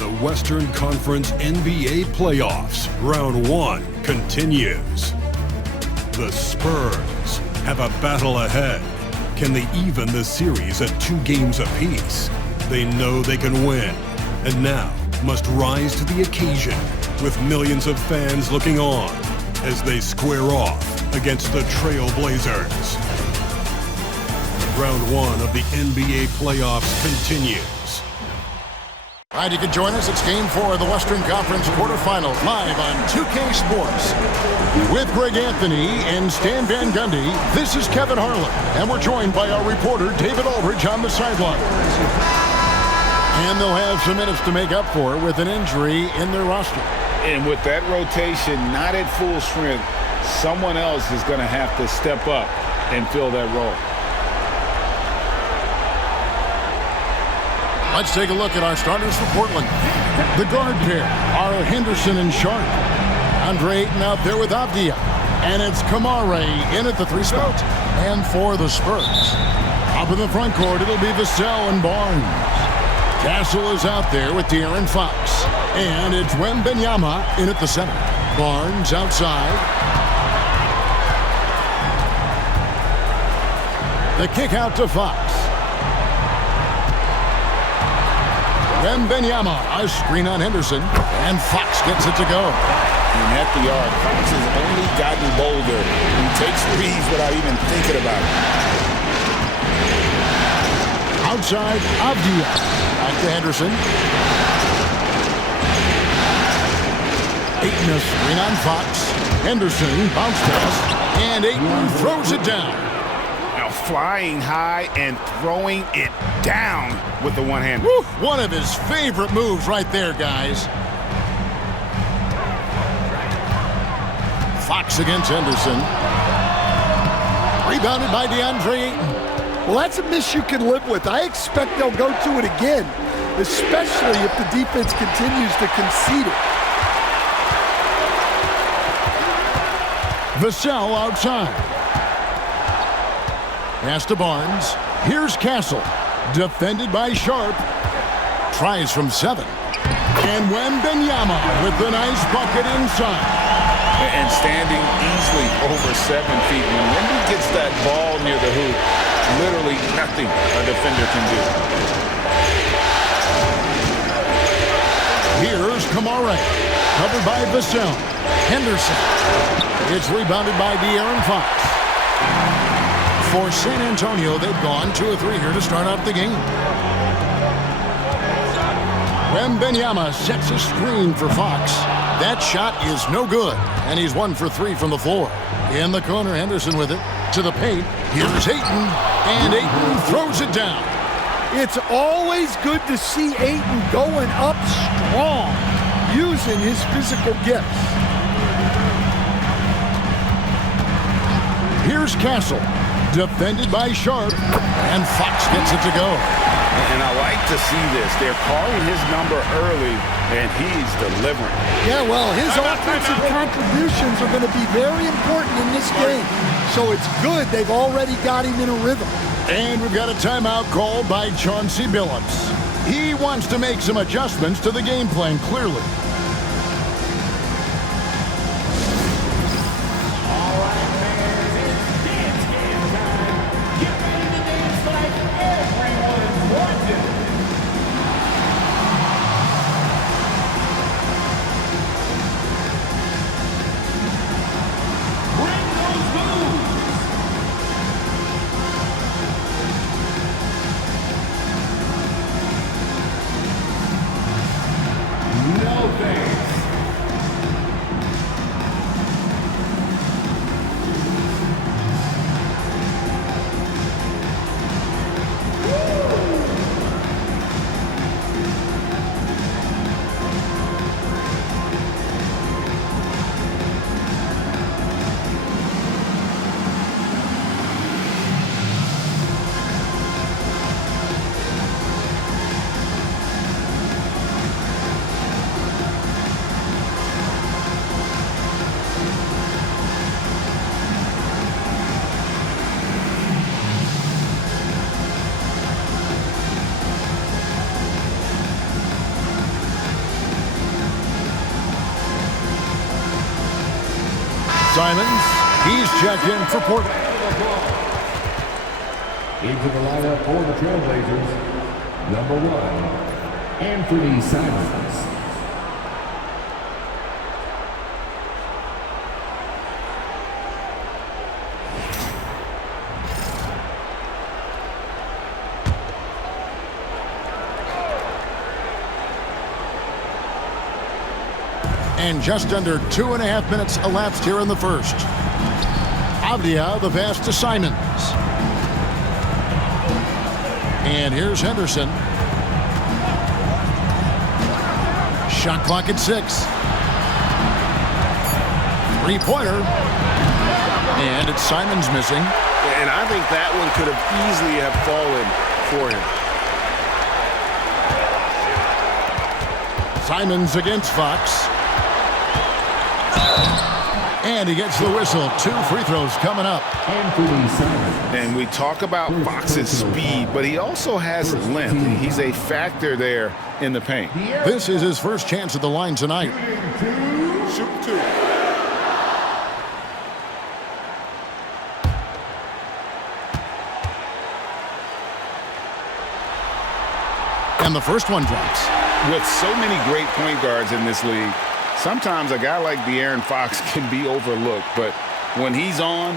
The Western Conference NBA playoffs, round 1 continues. The Spurs have a battle ahead. Can they even the series at 2 games apiece? They know they can win, and now must rise to the occasion with millions of fans looking on as they square off against the Trail Blazers. Round 1 of the NBA playoffs continues. All right, you can join us. It's Game 4 of the Western Conference quarterfinals live on 2K Sports. With Greg Anthony and Stan Van Gundy, this is Kevin Harlan, and we're joined by our reporter David Aldridge on the sideline. And they'll have some minutes to make up for with an injury in their roster. And with that rotation not at full strength, someone else is going to have to step up and fill that role. Let's take a look at our starters for Portland. The guard pair are Henderson and Sharp. Andre Ayton out there with Avdia. And it's Kamare in at the 3 spot. And for the Spurs, up in the front court, it'll be Vassell and Barnes. Castle is out there with De'Aaron Fox. And it's Wembanyama in at the center. Barnes outside. The kick out to Fox. Wembanyama, a screen on Henderson, and Fox gets it to go. And at the arc, Fox has only gotten bolder. He takes threes without even thinking about it. Outside, Avdia. Back to Henderson. Ayton a screen on Fox. Henderson, bounce pass, and Ayton throws it down. Flying high and throwing it down with the one hand. Woo! One of his favorite moves right there, guys. Fox against Henderson. Rebounded by DeAndre Ayton. Well, that's a miss you can live with. I expect they'll go to it again, especially if the defense continues to concede it. Vassell outside. Pass to Barnes. Here's Castle. Defended by Sharp. Tries from 7. And Wembanyama with the nice bucket inside. And standing easily over 7 feet. When Wemby gets that ball near the hoop, literally nothing a defender can do. Here's Kamare. Covered by Vassell. Henderson. It's rebounded by De'Aaron Fox. For San Antonio, they've gone 2 of 3 here to start out the game. Wembanyama sets a screen for Fox. That shot is no good, and he's 1 for 3 from the floor. In the corner, Henderson with it. To the paint, here's Ayton, and Ayton throws it down. It's always good to see Ayton going up strong, using his physical gifts. Here's Castle. Defended by Sharp, and Fox gets it to go. And I like to see this. They're calling his number early, and he's delivering. Yeah, well, his offensive contributions are going to be very important in this game. So it's good they've already got him in a rhythm. And we've got a timeout called by Chauncey Billups. He wants to make some adjustments to the game plan, clearly. Simons. He's checked in for Portland. Into the lineup for the Trailblazers, number 1, Anthony Simons. And just under 2.5 minutes elapsed here in the first. Avdia, the pass to Simons. And here's Henderson. Shot clock at 6. Three-pointer. And it's Simons missing. And I think that one could have easily have fallen for him. Simons against Fox. And he gets the whistle. 2 free throws coming up. Anthony Simons. And we talk about Fox's speed, but he also has length. He's a factor there in the paint. This is his first chance at the line tonight. Shoot 2. And the first one drops. With so many great point guards in this league, sometimes a guy like De'Aaron Fox can be overlooked, but when he's on,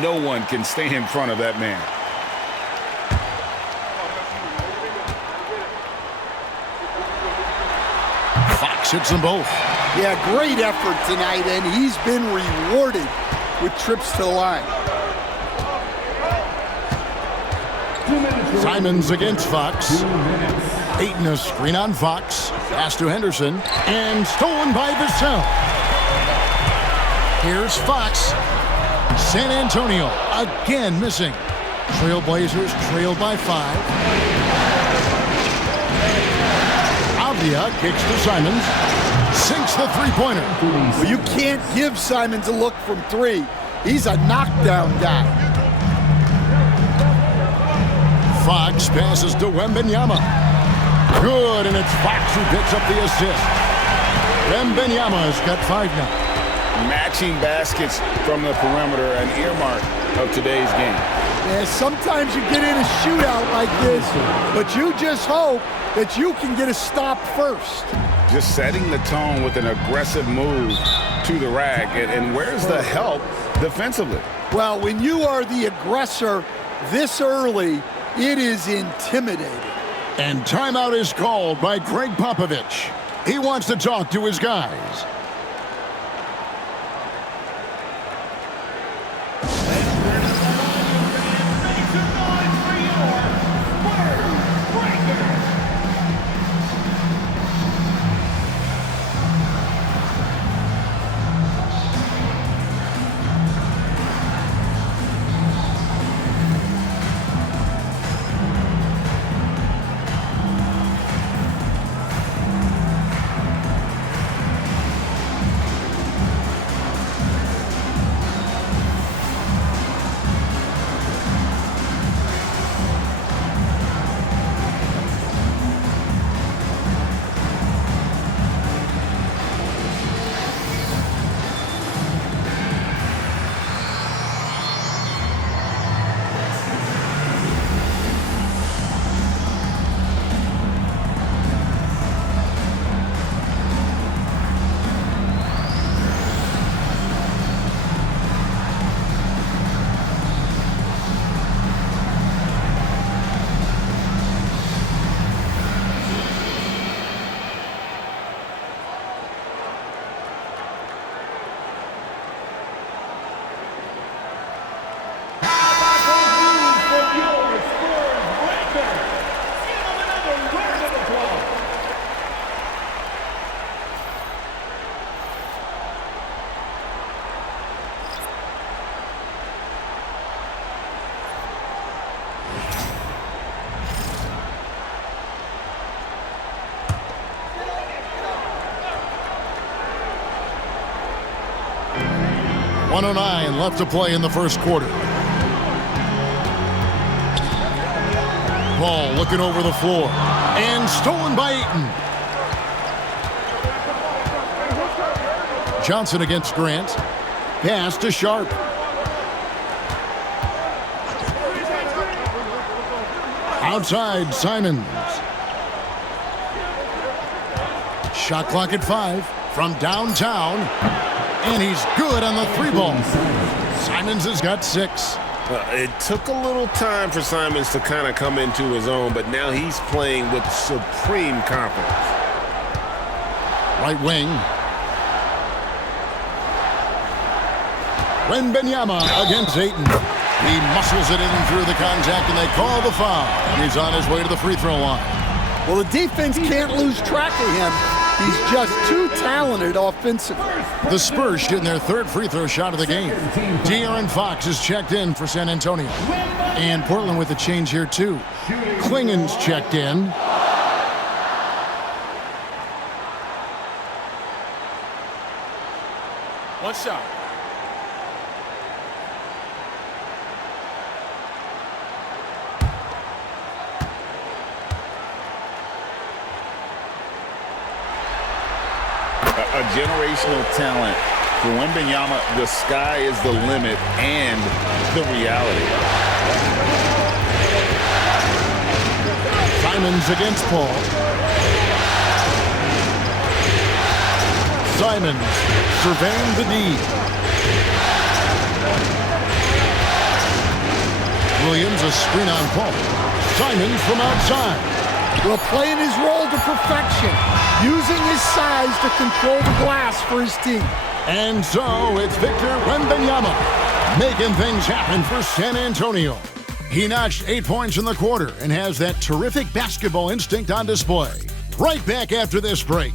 no one can stay in front of that man. Fox hits them both. Yeah, great effort tonight, and he's been rewarded with trips to the line. Simons against Fox. Ayton a screen on Fox. Pass to Henderson. And stolen by Vassell. Here's Fox. San Antonio again missing. Trailblazers trailed by 5. Avdia kicks to Simons. Sinks the three-pointer. Well, you can't give Simons a look from 3. He's a knockdown guy. Fox passes to Wembanyama. Good, and it's Fox who picks up the assist. Wembanyama's got 5 now. Matching baskets from the perimeter, an earmark of today's game. Yeah, sometimes you get in a shootout like this, but you just hope that you can get a stop first. Just setting the tone with an aggressive move to the rack. And where's the help defensively? Well, when you are the aggressor this early, it is intimidating. And timeout is called by Greg Popovich. He wants to talk to his guys. .109 left to play in the first quarter. Ball looking over the floor. And stolen by Ayton. Johnson against Grant. pass to Sharp. Outside, Simons. Shot clock at 5 from downtown. And he's good on the 3-ball. Simons has got 6. It took a little time for Simons to kind of come into his own, but now he's playing with supreme confidence. Right wing. Wembanyama against Ayton. He muscles it in through the contact, and they call the foul. And he's on his way to the free throw line. Well, the defense can't lose track of him. He's just too talented offensively. The Spurs getting their 3rd free throw shot of the game. De'Aaron Fox is checked in for San Antonio. And Portland with a change here, too. Klingen's checked in. One shot. A generational talent. For Wembanyama, the sky is the limit and the reality. Simons against Paul. Simons surveying the D. Williams a screen on Paul. Simons from outside. Well, playing his role to perfection, using his size to control the glass for his team. And so it's Victor Wembanyama making things happen for San Antonio. He notched 8 points in the quarter and has that terrific basketball instinct on display. Right back after this break.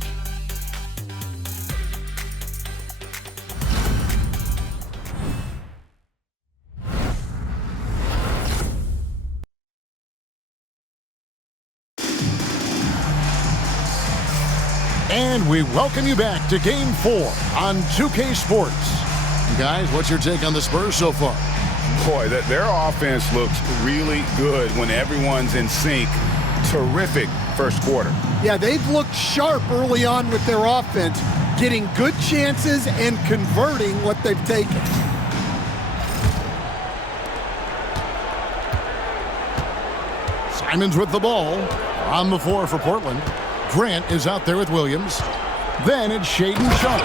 And we welcome you back to Game 4 on 2K Sports. Guys, what's your take on the Spurs so far? Boy, their offense looks really good when everyone's in sync. Terrific first quarter. Yeah, they've looked sharp early on with their offense, getting good chances and converting what they've taken. Simons with the ball on the floor for Portland. Grant is out there with Williams. Then it's Shaedon Sharp.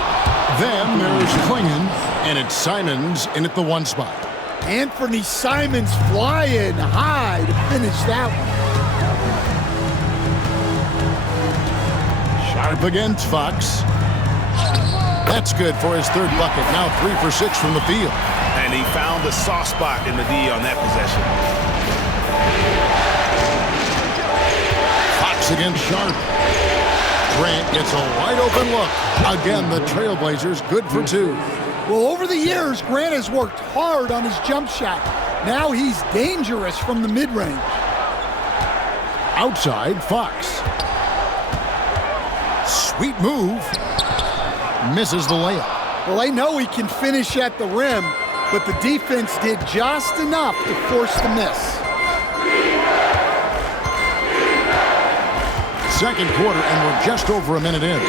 Then there's Klingen, and it's Simons in at the 1 spot. Anthony Simons flying high to finish that one. Sharp against Fox. That's good for his 3rd bucket. Now 3 for 6 from the field. And he found the soft spot in the D on that possession. Fox against Sharp. Grant gets a wide open look. Again, the Trailblazers good for 2. Well, over the years, Grant has worked hard on his jump shot. Now he's dangerous from the mid-range. Outside, Fox. Sweet move. Misses the layup. Well, they know he can finish at the rim, but the defense did just enough to force the miss. Second quarter, and we're just over a minute in.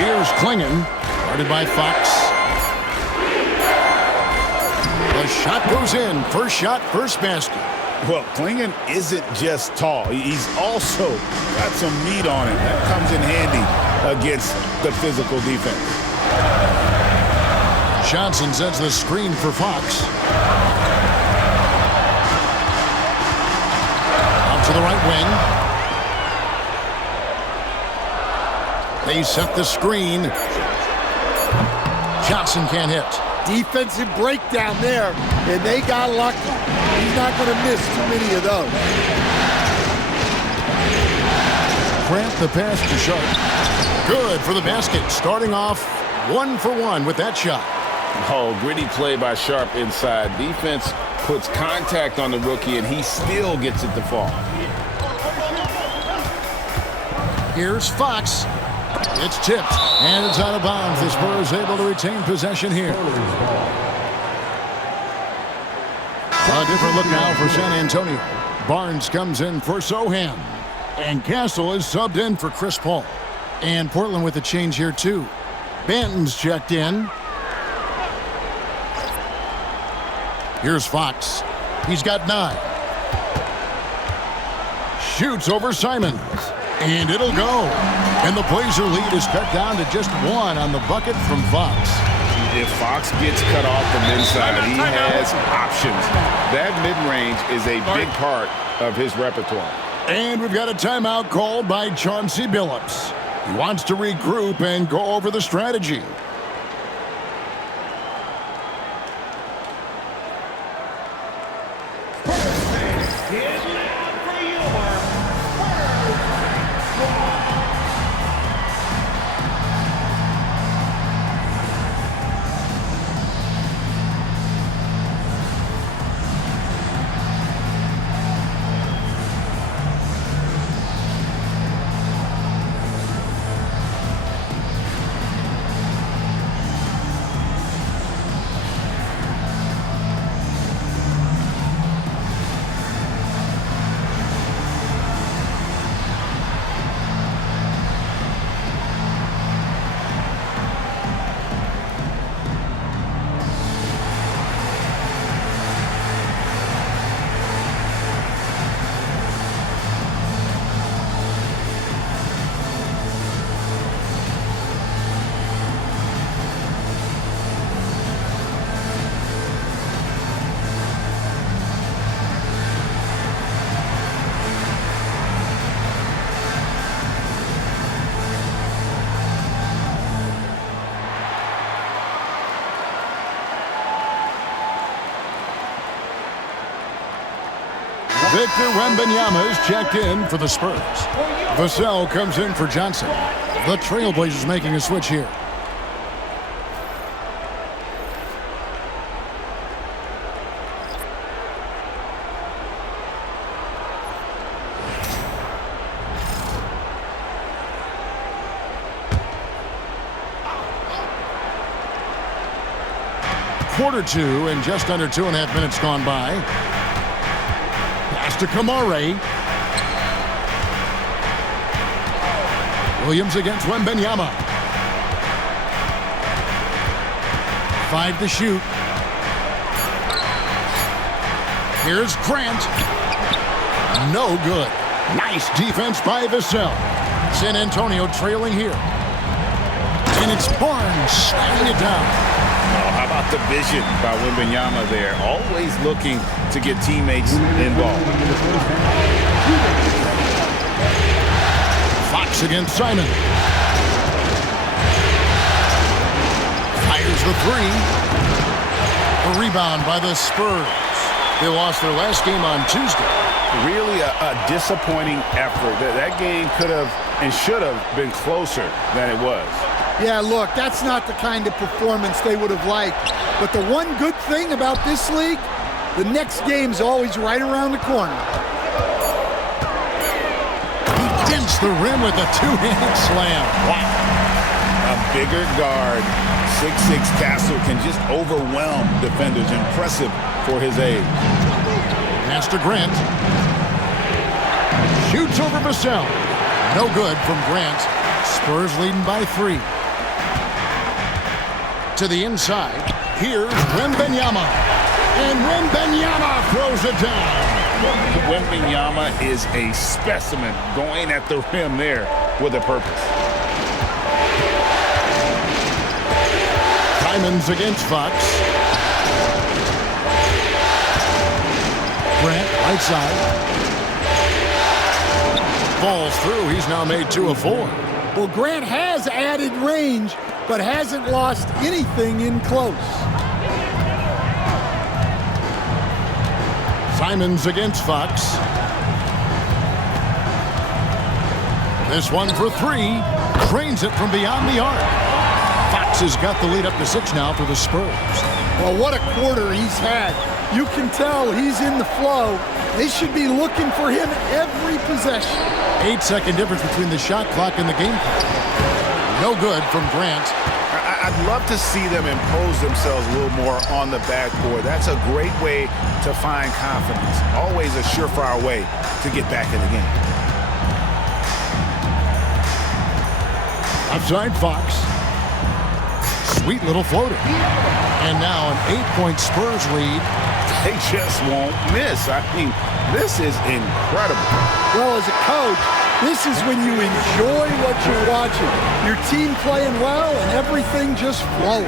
Here's Klingen, guarded by Fox. The shot goes in. First shot, first basket. Well, Klingen isn't just tall. He's also got some meat on him. That comes in handy against the physical defense. Johnson sets the screen for Fox. To the right wing. They set the screen. Johnson can't hit. Defensive breakdown there, and they got lucky. He's not going to miss too many of those. Grant the pass to Sharp. Good for the basket. Starting off 1 for 1 with that shot. Oh, gritty play by Sharp inside. Defense puts contact on the rookie, and he still gets it to fall. Here's Fox. It's tipped, and it's out of bounds. The Spurs able to retain possession here. A different look now for San Antonio. Barnes comes in for Sohan, and Castle is subbed in for Chris Paul. And Portland with a change here, too. Banton's checked in. Here's Fox. He's got 9. Shoots over Simons. And it'll go. And the Blazer lead is cut down to just 1 on the bucket from Fox. If Fox gets cut off from inside, he has options. That mid-range is a big part of his repertoire. And we've got a timeout called by Chauncey Billups. He wants to regroup and go over the strategy. Victor Wembanyama is checked in for the Spurs. Vassell comes in for Johnson. The Trailblazers making a switch here. Quarter 2 and just under 2.5 minutes gone by. Pass to Kamare. Williams against Wembanyama. 5 to shoot. Here's Grant. No good. Nice defense by Vassell. San Antonio trailing here. And it's Barnes sliding it down. Oh, how about the vision by Wembanyama there? Always looking to get teammates involved. Fox against Simon. Fires the 3. A rebound by the Spurs. They lost their last game on Tuesday. Really a disappointing effort. That game could have and should have been closer than it was. Yeah, look, that's not the kind of performance they would have liked. But the one good thing about this league, the next game's always right around the corner. He dents the rim with a two-handed slam. Wow. A bigger guard, 6'6" Castle, can just overwhelm defenders. Impressive for his age. Pass to Grant. Shoots over Vassell. No good from Grant. Spurs leading by 3. To the inside. Here's Wembanyama. And Wembanyama throws it down. Wembanyama is a specimen going at the rim there with a purpose. Simons against Fox. Grant, right side. Falls through. He's now made 2 of 4. Well, Grant has added range, but hasn't lost anything in close. Simons against Fox. This one for 3. Drains it from beyond the arc. Fox has got the lead up to 6 now for the Spurs. Well, what a quarter he's had. You can tell he's in the flow. They should be looking for him every possession. 8-second difference between the shot clock and the game clock. No good from Grant. I'd love to see them impose themselves a little more on the backboard. That's a great way to find confidence. Always a surefire way to get back in the game. Left side, Fox. Sweet little floater. And now an 8-point Spurs lead. They just won't miss. I mean, this is incredible. Well, as a coach, this is when you enjoy what you're watching. Your team playing well and everything just flowing.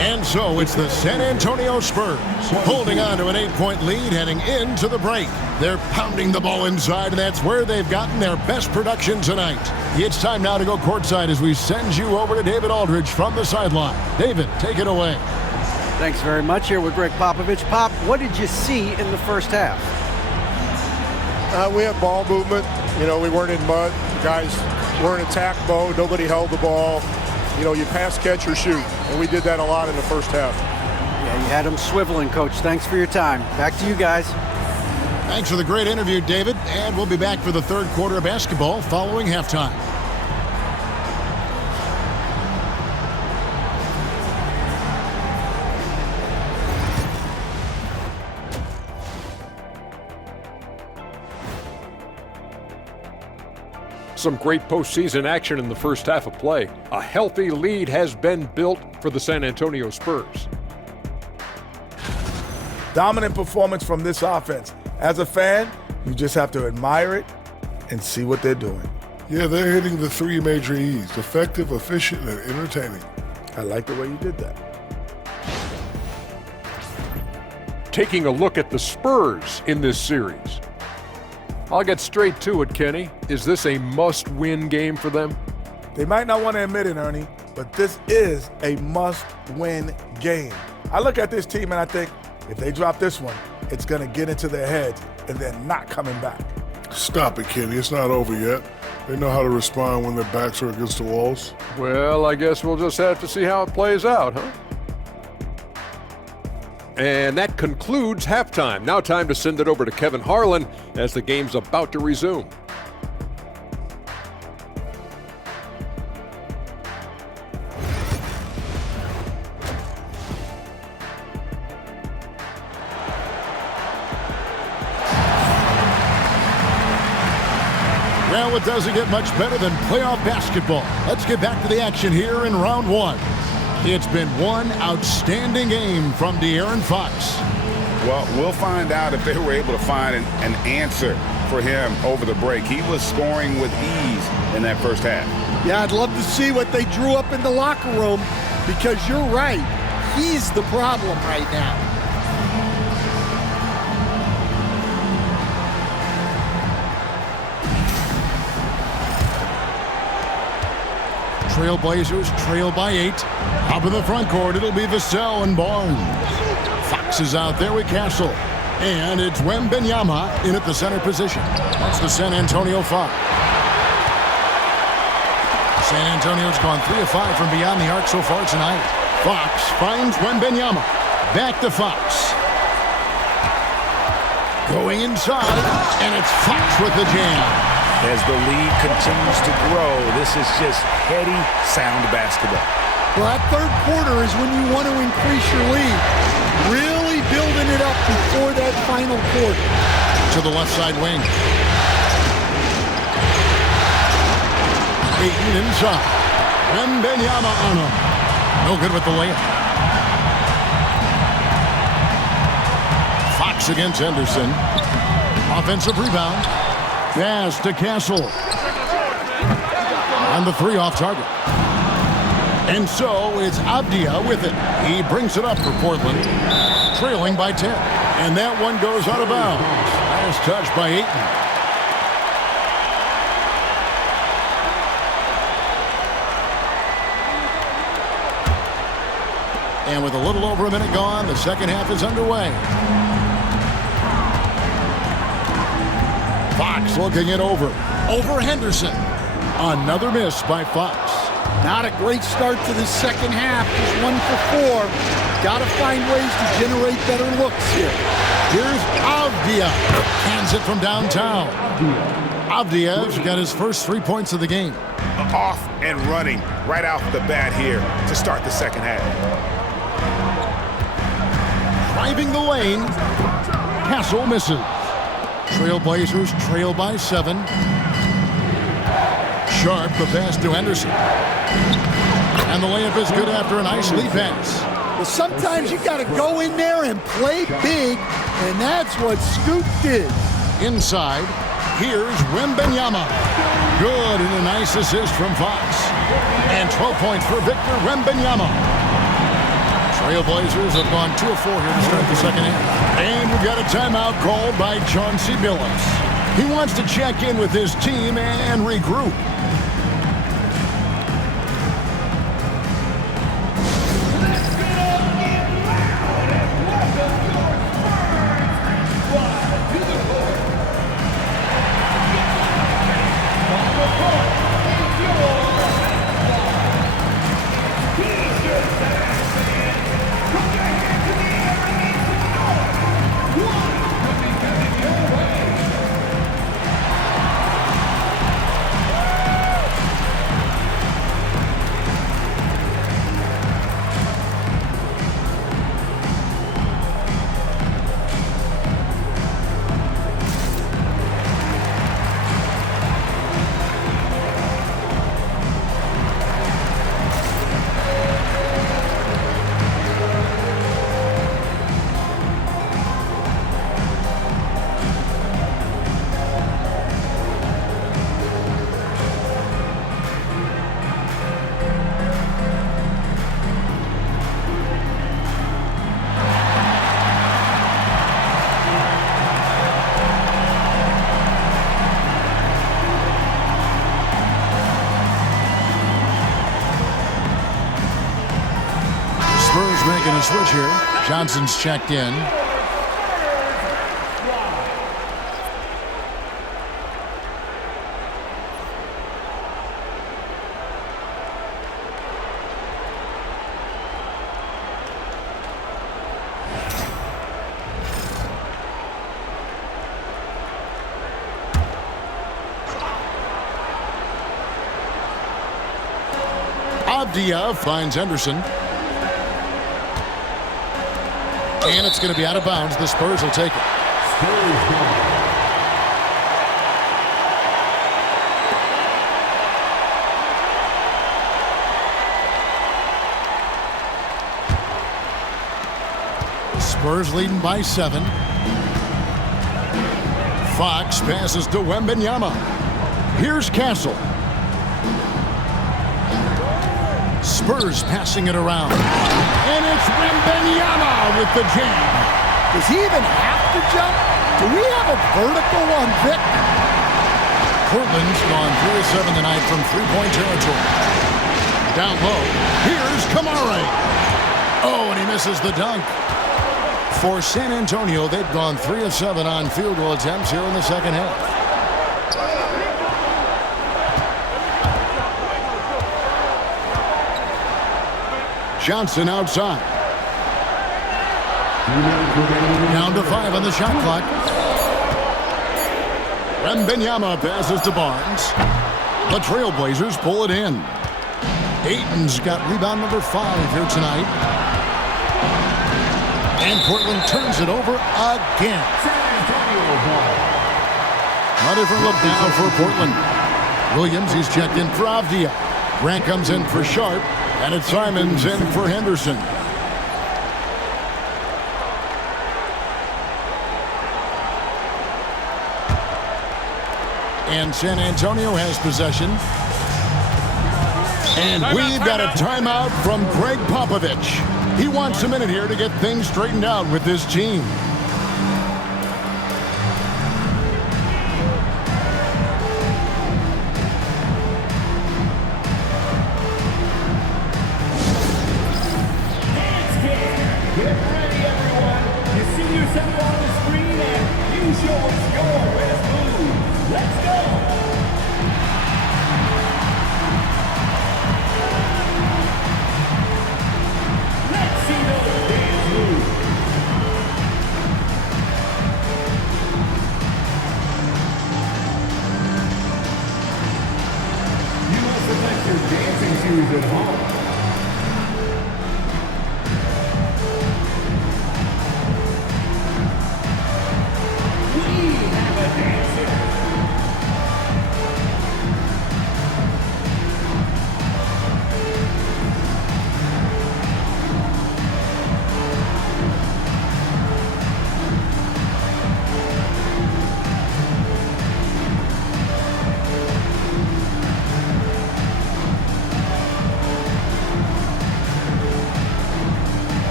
And so it's the San Antonio Spurs holding on to an 8-point lead heading into the break. They're pounding the ball inside, and that's where they've gotten their best production tonight. It's time now to go courtside as we send you over to David Aldridge from the sideline. David, take it away. Thanks very much. Here with Greg Popovich. Pop, what did you see in the first half? We had ball movement. You know, we weren't in mud. The guys were in attack mode. Nobody held the ball. You know, you pass, catch, or shoot. And we did that a lot in the first half. Yeah, you had them swiveling, Coach. Thanks for your time. Back to you guys. Thanks for the great interview, David. And we'll be back for the third quarter of basketball following halftime. Some great postseason action in the first half of play. A healthy lead has been built for the San Antonio Spurs. Dominant performance from this offense. As a fan, you just have to admire it and see what they're doing. Yeah, they're hitting the three major E's: effective, efficient, and entertaining. I like the way you did that. Taking a look at the Spurs in this series. I'll get straight to it, Kenny. Is this a must-win game for them? They might not want to admit it, Ernie, but this is a must-win game. I look at this team and I think, if they drop this one, it's going to get into their heads and they're not coming back. Stop it, Kenny. It's not over yet. They know how to respond when their backs are against the walls. Well, I guess we'll just have to see how it plays out, huh? And that concludes halftime. Now time to send it over to Kevin Harlan as the game's about to resume. Well, it doesn't get much better than playoff basketball. Let's get back to the action here in round one. It's been one outstanding game from De'Aaron Fox. Well, we'll find out if they were able to find an answer for him over the break. He was scoring with ease in that first half. Yeah, I'd love to see what they drew up in the locker room, because you're right. He's the problem right now. Trailblazers trail by 8. Up in the front court, it'll be Vassell and Barnes. Fox is out there with Castle. And it's Wembanyama in at the center position. That's the San Antonio 5. San Antonio's gone 3 of 5 from beyond the arc so far tonight. Fox finds Wembanyama. Back to Fox. Going inside, and it's Fox with the jam. As the lead continues to grow, this is just heady, sound basketball. Well, that third quarter is when you want to increase your lead. Really building it up before that final quarter. To the left side wing. Ayton inside. Wembanyama on him. No good with the layup. Fox against Henderson. Offensive rebound. Pass to Castle. On the 3 off target. And so it's Avdia with it. He brings it up for Portland. Trailing by 10. And that one goes out of bounds. Nice touch by Ayton. And with a little over a minute gone, the second half is underway. Fox looking it over. Over Henderson. Another miss by Fox. Not a great start to the second half. Just 1 for 4. Got to find ways to generate better looks here. Here's Avdia. Hands it from downtown. Avdia's got his first 3 points of the game. Off and running right off the bat here to start the second half. Driving the lane. Castle misses. Trailblazers trail by 7. Sharp, the pass to Henderson. And the layup is good after a nice lead pass. Well, sometimes you got to go in there and play big, and that's what Scoot did. Inside, here's Wembanyama. Good, and a nice assist from Fox. And 12 points for Victor Wembanyama. Trailblazers have gone 2 of 4 here to start the second half. And we've got a timeout called by Chauncey Billups. He wants to check in with his team and regroup. Spurs making a switch here. Johnson's checked in. Avdia finds Henderson. And it's going to be out of bounds. The Spurs will take it. Spurs leading by 7. Fox passes to Wembanyama. Here's Castle. Spurs passing it around. And it's Wembanyama with the jam. Does he even have to jump? Do we have a vertical on Vic? Portland's gone 3 of 7 tonight from three-point territory. Down low, here's Kamara. Oh, and he misses the dunk. For San Antonio, they've gone 3 of 7 on field goal attempts here in the second half. Johnson outside. Down to 5 on the shot clock. Wembanyama passes to Barnes. The Trailblazers pull it in. Ayton's got rebound number 5 here tonight. And Portland turns it over again. A different look now for Portland. Williams, he's checked in for Avdia. Grant comes in for Sharp. And it's Simons in for Henderson. And San Antonio has possession. And we've got a timeout from Greg Popovich. He wants a minute here to get things straightened out with this team.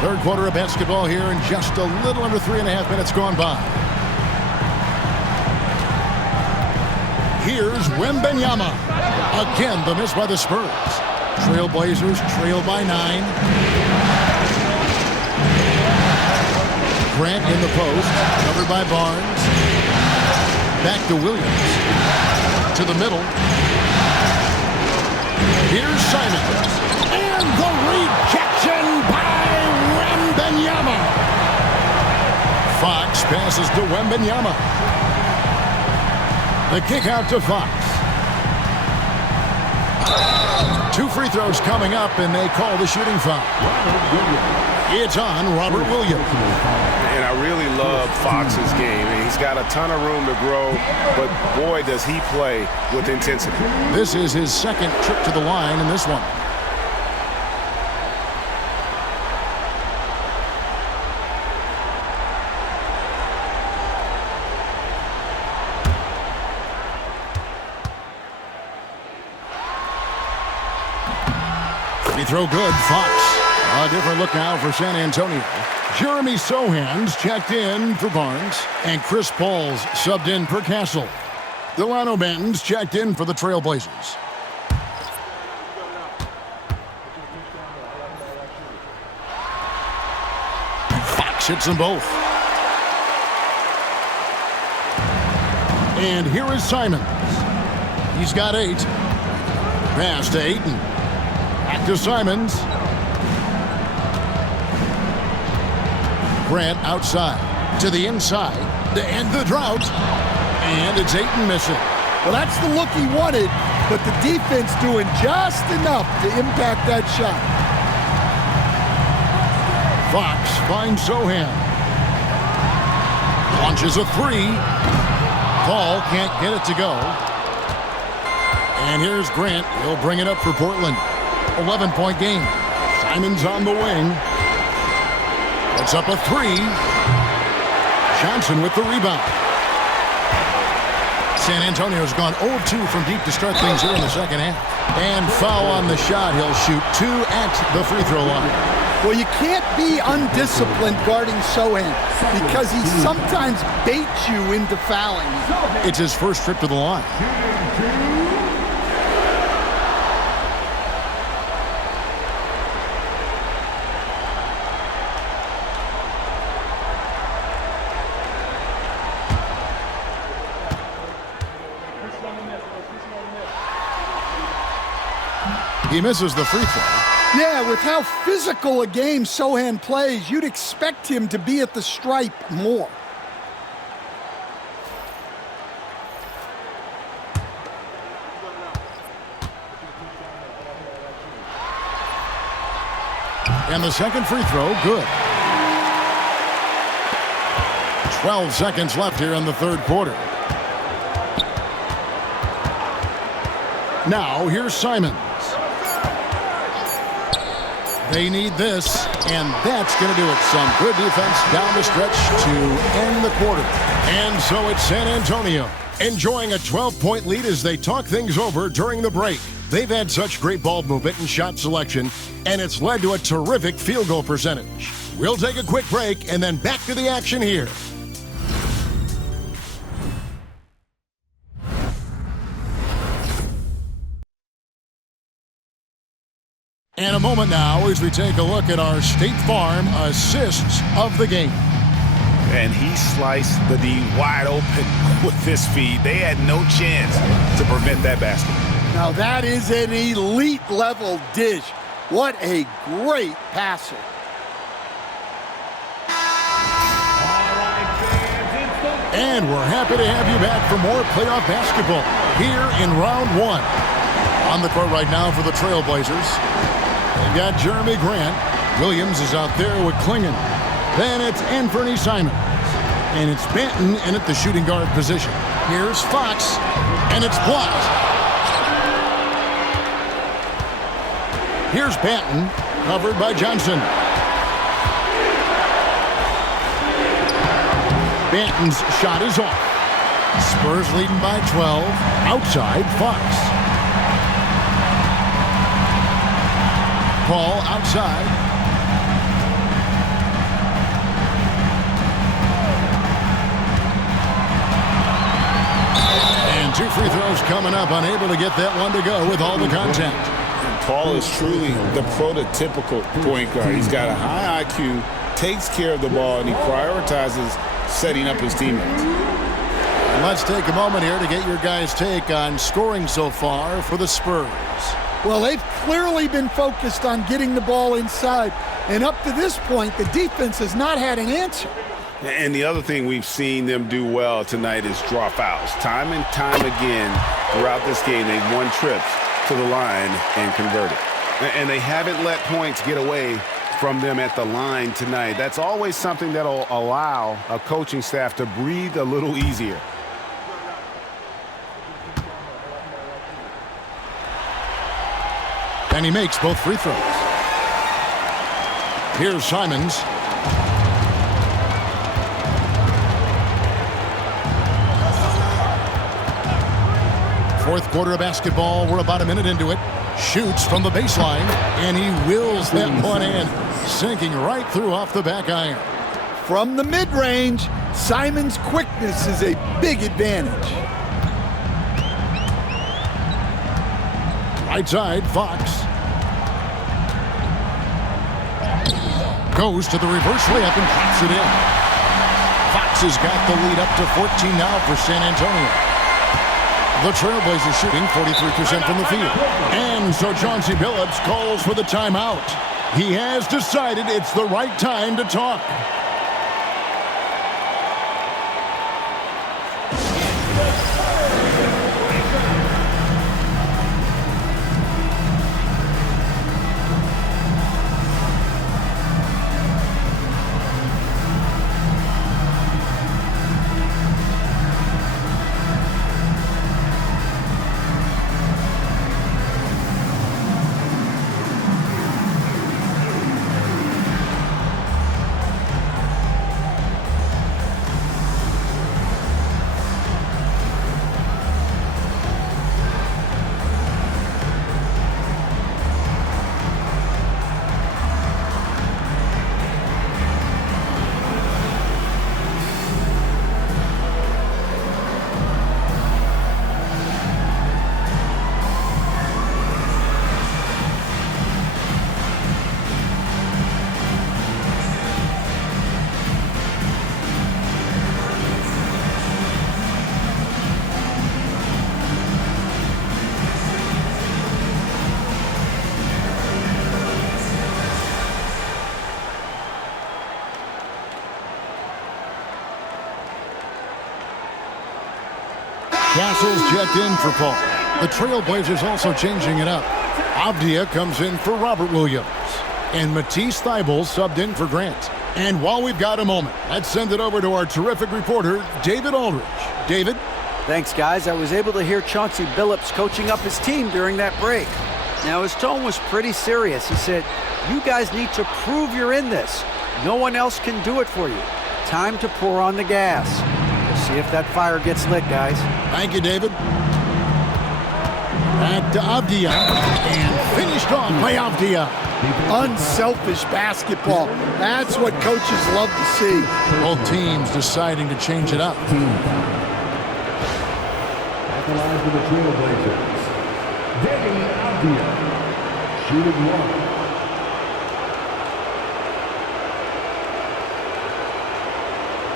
Third quarter of basketball here in just a little under 3.5 minutes gone by. Here's Wembanyama. Again, the miss by the Spurs. Trailblazers trail by 9. Grant in the post, covered by Barnes. Back to Williams. To the middle. Here's Simons. And the rejection by Wembanyama. Fox passes to Wembanyama. The kick out to Fox. 2 free throws coming up, and they call the shooting foul. It's on Robert Williams. And I really love Fox's game. He's got a ton of room to grow, but boy, does he play with intensity. This is his second trip to the line in this one. Free throw good, Fox. A different look now for San Antonio. Jeremy Sohan's checked in for Barnes, and Chris Paul's subbed in for Castle. Delano Banton's checked in for the Trailblazers. Fox hits them both. And here is Simons. He's got 8. Pass to Ayton. Back to Simons. Grant outside to the inside to end the drought. And it's Ayton missing. Well, that's the look he wanted, but the defense doing just enough to impact that shot. Fox finds Sohan. Launches a 3. Paul can't get it to go. And here's Grant. He'll bring it up for Portland. 11-point game. Simons on the wing. Puts up a 3. Johnson with the rebound. San Antonio's gone 0-2 from deep to start things here in the second half. And foul on the shot. He'll shoot 2 at the free throw line. Well, you can't be undisciplined guarding Sohan because he sometimes baits you into fouling. It's his first trip to the line. He misses the free throw. Yeah, with how physical a game Sohan plays, you'd expect him to be at the stripe more. And the second free throw, good. 12 seconds left here in the third quarter. Now, here's Simons. They need this, and that's going to do it. Some good defense down the stretch to end the quarter. And so it's San Antonio enjoying a 12-point lead as they talk things over during the break. They've had such great ball movement and shot selection, and it's led to a terrific field goal percentage. We'll take a quick break and then back to the action here. And a moment now as we take a look at our State Farm assists of the game. And he sliced the D wide open with this feed. They had no chance to prevent that basket. Now that is an elite level dish. What a great passer. And we're happy to have you back for more playoff basketball here in round 1. On the court right now for the Trailblazers. They've got Jeremy Grant. Williams is out there with Klingon. Then it's Anthony Simons. And it's Banton in at the shooting guard position. Here's Fox. And it's blocked. Here's Banton, covered by Johnson. Banton's shot is off. Spurs leading by 12. Outside, Fox. Paul outside. 2 free throws coming up. Unable to get that one to go with all the contact. Paul is truly the prototypical point guard. He's got a high IQ, takes care of the ball, and he prioritizes setting up his teammates. And let's take a moment here to get your guys' take on scoring so far for the Spurs. Well, they've clearly been focused on getting the ball inside. And up to this point, the defense has not had an answer. And the other thing we've seen them do well tonight is draw fouls. Time and time again throughout this game, they've won trips to the line and converted. And they haven't let points get away from them at the line tonight. That's always something that'll allow a coaching staff to breathe a little easier. And he makes both free throws. Here's Simons. Fourth quarter of basketball. We're about a minute into it. Shoots from the baseline, and he wills that one in, sinking right through off the back iron. From the mid-range, Simons' quickness is a big advantage. Right side, Fox. Goes to the reverse layup and drops it in. Fox has got the lead up to 14 now for San Antonio. The Trailblazers shooting 43% from the field. And so Chauncey Billups calls for the timeout. He has decided it's the right time to talk. Castle's checked in for Paul. The Trailblazers also changing it up. Avdia comes in for Robert Williams. And Matisse Thybulle subbed in for Grant. And while we've got a moment, let's send it over to our terrific reporter, David Aldridge. David? Thanks, guys. I was able to hear Chauncey Billups coaching up his team during that break. Now, his tone was pretty serious. He said, "You guys need to prove you're in this. No one else can do it for you. Time to pour on the gas." We'll see if that fire gets lit, guys. Thank you, David. Back to Avdia. And finished off by Avdia. Unselfish basketball. That's what coaches love to see. Both teams deciding to change it up. At the line for the Trailblazers, Danny Avdia, shooting one.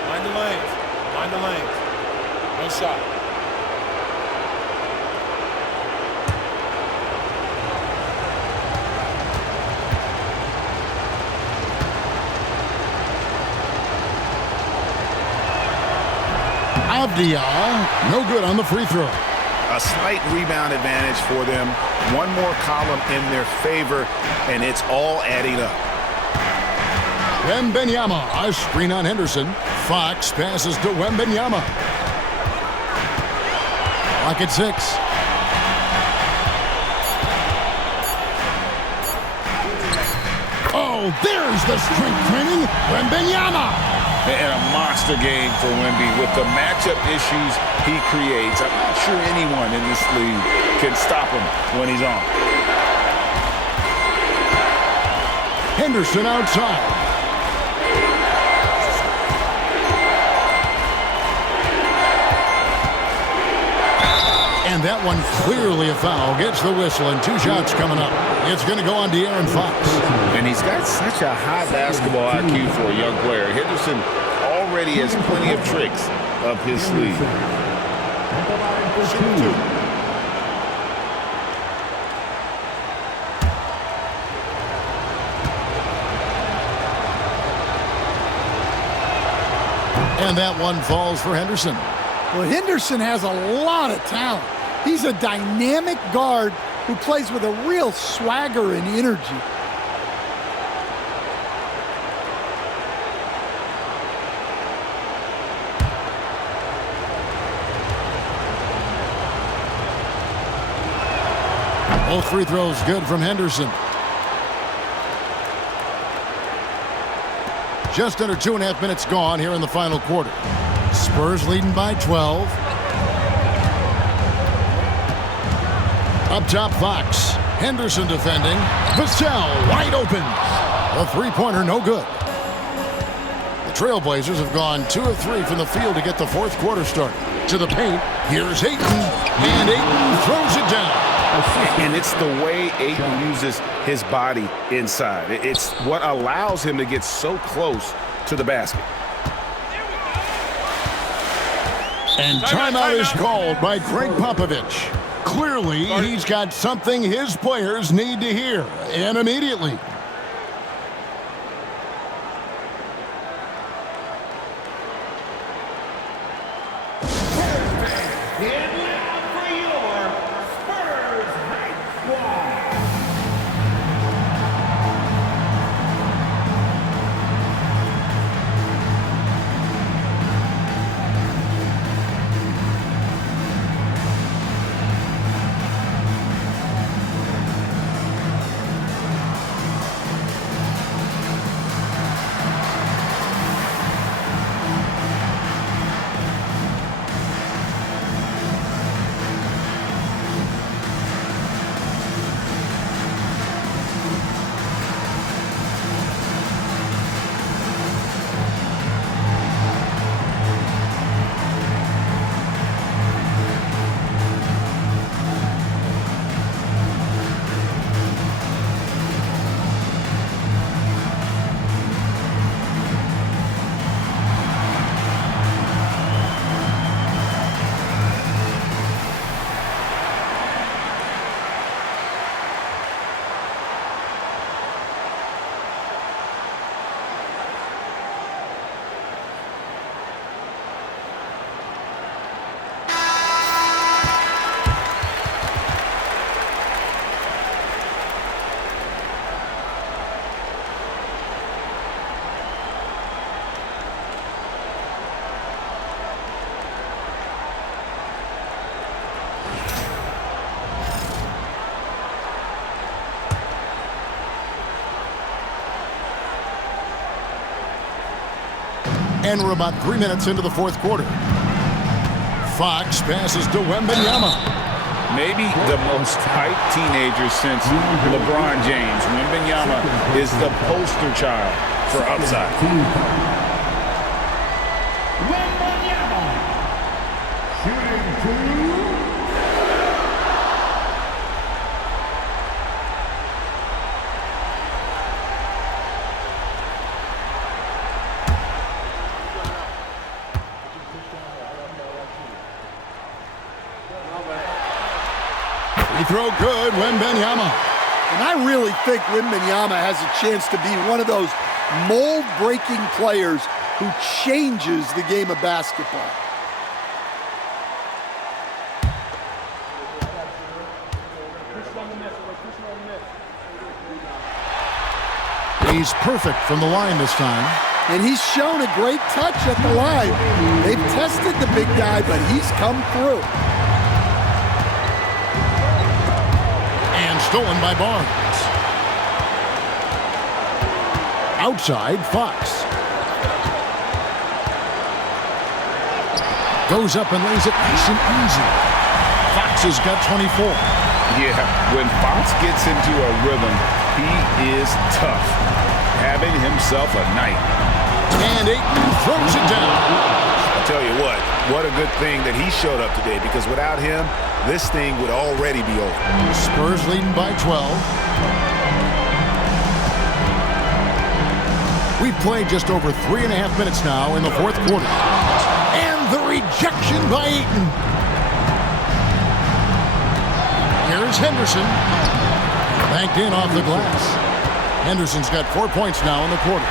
Mind the lanes. Mind the lanes. No shot. Avdia, no good on the free throw. A slight rebound advantage for them. One more column in their favor, and it's all adding up. Wembanyama, a screen on Henderson. Fox passes to Wembanyama. Clock at 6. Oh, there's the strength training. Wembanyama. And a monster game for Wemby with the matchup issues he creates. I'm not sure anyone in this league can stop him when he's on. Henderson outside. that one clearly a foul. Gets the whistle, and 2 shots coming up. It's going to go on De'Aaron Fox. And he's got such a high basketball IQ for a young player. Henderson already has plenty of tricks up his sleeve. And that one falls for Henderson. Well, Henderson has a lot of talent. He's a dynamic guard who plays with a real swagger and energy. Both free throws good from Henderson. Just under 2.5 minutes gone here in the final quarter. Spurs leading by 12. Up top, Fox. Henderson defending. Vassell wide open. A three-pointer, no good. The Trailblazers have gone 2 of 3 from the field to get the fourth quarter started. To the paint. Here's Ayton. And Ayton throws it down. And it's the way Ayton uses his body inside. It's what allows him to get so close to the basket. And timeout is called by Greg Popovich. Clearly, he's got something his players need to hear, and immediately. And we're about 3 minutes into the fourth quarter. Fox passes to Wembanyama. Maybe the most hyped teenager since LeBron James. Wembanyama is the poster child for upside. Wembanyama shooting 2. Free throw good, Wembanyama. And I really think Wembanyama has a chance to be one of those mold-breaking players who changes the game of basketball. He's perfect from the line this time. And he's shown a great touch at the line. They've tested the big guy, but he's come through. And stolen by Barnes. Outside, Fox. Goes up and lays it nice and easy. Fox has got 24. Yeah, when Fox gets into a rhythm, he is tough. Having himself a night. And Ayton throws it down. I'll tell you what, what a good thing that he showed up today, because without him, this thing would already be over. Spurs leading by 12. We've played just over 3.5 minutes now in the fourth quarter. And the rejection by Eaton. Here's Henderson. Banked in off the glass. Henderson's got 4 points now in the quarter.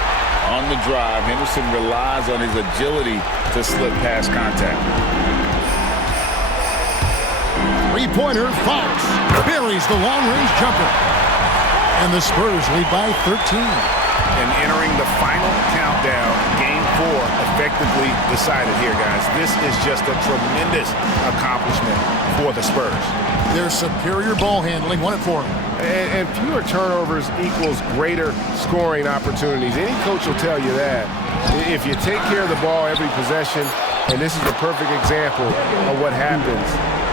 On the drive, Henderson relies on his agility to slip past contact. Three-pointer, Fox buries the long-range jumper. And the Spurs lead by 13. And entering the final countdown, Game 4 effectively decided here, guys. This is just a tremendous accomplishment for the Spurs. Their superior ball handling won it for them. And fewer turnovers equals greater scoring opportunities. Any coach will tell you that. If you take care of the ball every possession, and this is a perfect example of what happens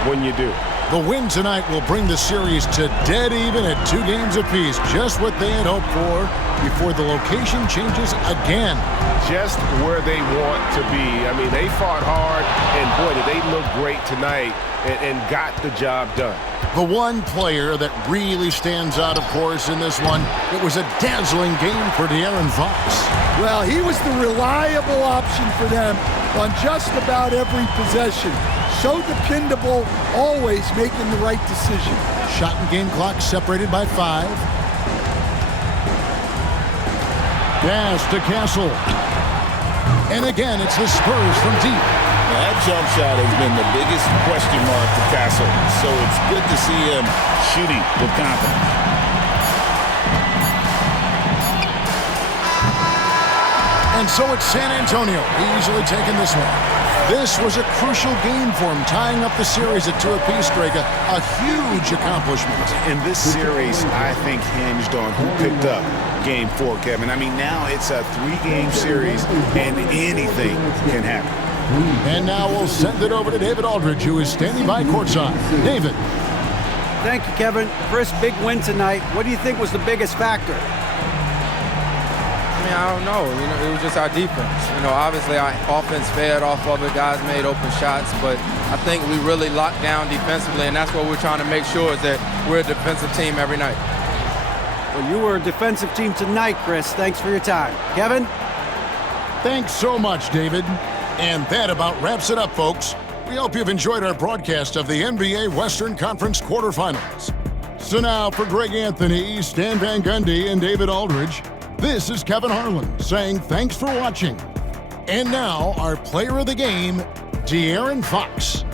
when you do. The win tonight will bring the series to dead even at 2 games apiece, just what they had hoped for before the location changes again. Just where they want to be. I mean, they fought hard, and boy, did they look great tonight and got the job done. The one player that really stands out, of course, in this one, it was a dazzling game for De'Aaron Fox. Well, he was the reliable option for them on just about every possession. So dependable, always making the right decision. Shot and game clock separated by 5. Pass to Castle. And again, it's the Spurs from deep. Now, that jump shot has been the biggest question mark for Castle, so it's good to see him shooting with confidence. And so it's San Antonio easily taking this one. This was a crucial game for him, tying up the series at 2 apiece, Greg. A huge accomplishment. And this series, I think, hinged on who picked up Game 4, Kevin. I mean, now it's a 3-game series, and anything can happen. And now we'll send it over to David Aldridge, who is standing by courtside. David. Thank you, Kevin. Chris, big win tonight. What do you think was the biggest factor? I mean, I don't know. It was just our defense. Obviously our offense fed off of it. Guys made open shots, but I think we really locked down defensively, and that's what we're trying to make sure is that we're a defensive team every night. Well, you were a defensive team tonight, Chris. Thanks for your time. Kevin? Thanks so much, David. And that about wraps it up, folks. We hope you've enjoyed our broadcast of the NBA Western Conference quarterfinals. So now for Greg Anthony, Stan Van Gundy, and David Aldridge, this is Kevin Harlan saying thanks for watching. And now our player of the game, De'Aaron Fox.